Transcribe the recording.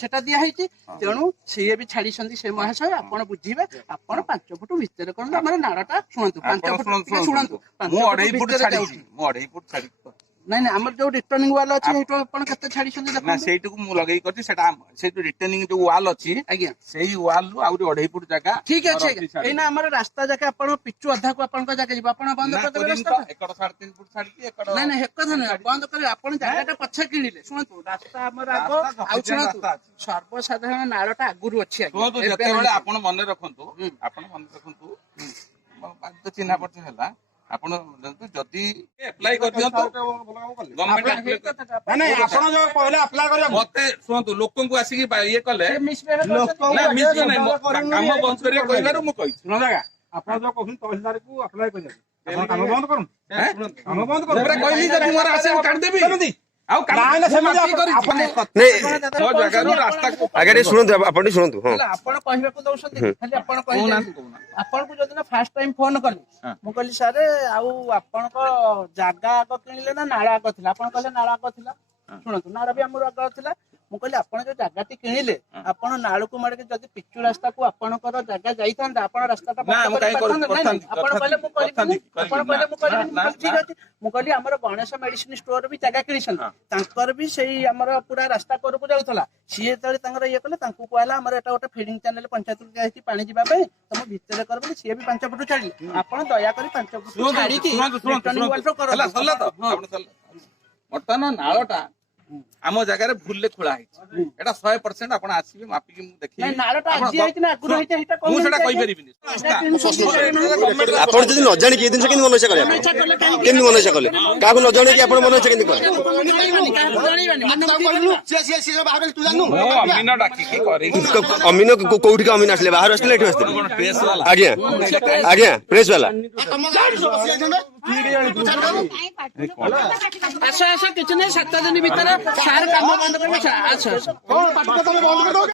सेटा दिया है तेणु सी भी छाड़ी से महाशय आप बुझे आप 5 फुट भितर कर नाड़टा शुणु 5 फुट शुणु नहीं नहीं आमर जो रिटर्निंग वाल अच्छी आपण केते छाडी छन देखो ना सेटू को मु लगई करती सेटा से जो रिटर्निंग जो वाल अछि आज्ञा सेही वाल रु आउरी 2.5 फुट जगह ठीक है एना हमर रास्ता जाके आपण पिचु अधा को आपण का जाके जिबा आपण बंद कर देबे रास्ता एकड़ 3.5 फुट छाडी एकड़ नहीं नहीं एक कथा नहीं बंद करे आपण जागाटा पछा किनिले सुनतु रास्ता हमर आगो आउ सुनतु सर्वसाधारण नाळटा आगुरु अछि तो जते बेले आपण मने रखंतु तो चिन्हा पछ हैला आपण जदी अप्लाई कर दियो तो गवर्नमेंट नहीं आपण जो पहले अप्लाई कर मते सुनतु लोकन को आसी की ये कले लोक ना मिस नहीं काम बंद करिया कहलारो मु कहि सुनो जागा आपण जो कहन तहसीलदार को अप्लाई कर आपण काम बंद करू काम बंद करू पूरा कहली जदी मोर आसे काट देबी आउ नाही ना सेमि आपण नहीं जो जगह रो रास्ता को आगे सुनतु आपण सुनतु हां आपण कहबे को दउसन खाली आपण कहले आपण को जदिना फर्स्ट टाइम फोन करली मु कहली सर आउ आपण को जागा आग किनिले ना नाळा आग थिला आपण कहले नाळा आग थिला सुनतु नाळा भी हमर आग थिला मु कहली आपण जो जागाटी किनिले आपण नाळू को मारे जदी पिचु रास्ता को आपण को जागा जाईथांदा आपण रास्ता ना मु काई कर आपण कहले मु करबिनी आपण कहले मु करबिनी ठीक अछि मु कहली हमर गणेश मेडिसिन स्टोर भी जागा किनिसन तांकर भी सेही हमर पूरा रास्ता कर को जाउथला सिए तळे तांकर ये कले तांकु कहला हमर एटा गोटे फीडिंग चैनल पंचायत रू जाईती पानी जिबा पे तम भितर करबे सिए भी 5 फुट छाडी आपण दया करी 5 फुट छाडी की रिटर्निंग वाल तो हला सल्ला तो आपण सल्ला वर्तमान नाळटा आम जगह भूल खोला है एटा 100% आपण आसीबे मापी कि मु देखि नहीं नाळटा आजी आइति ना गुरु हिता हिता मु सेटा कहि परिबिनी आपण जदी न जानि के दिन से केन मनोसा करे केन मनोसा करे काको न जानि कि आपण मनोसा केन करे अमीना डाकी की करे अमीन कोउठी का अमीन असले बाहर असले एठी असले प्रेस वाला आज्ञा प्रेस वाला अच्छा अच्छा किछ नहीं 7 दिन भीतर सार काम बंद करबे अच्छा